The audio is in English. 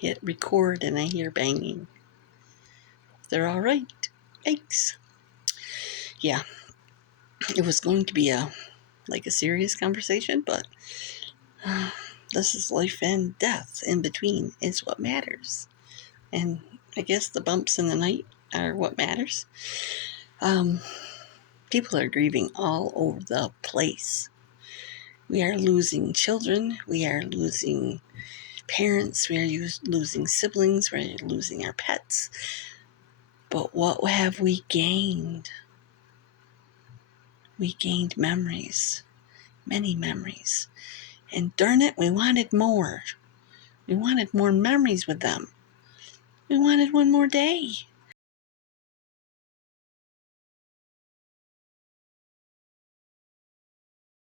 hit record and I hear banging. They're all right. Yikes. Yeah, it was going to be a serious conversation, but this is life and death. In between is what matters. And I guess the bumps in the night are what matters. People are grieving all over the place. We are losing children. We are losing parents. We are losing siblings. We are losing our pets. But what have we gained? We gained memories, many memories. And darn it, we wanted more. We wanted more memories with them. We wanted one more day.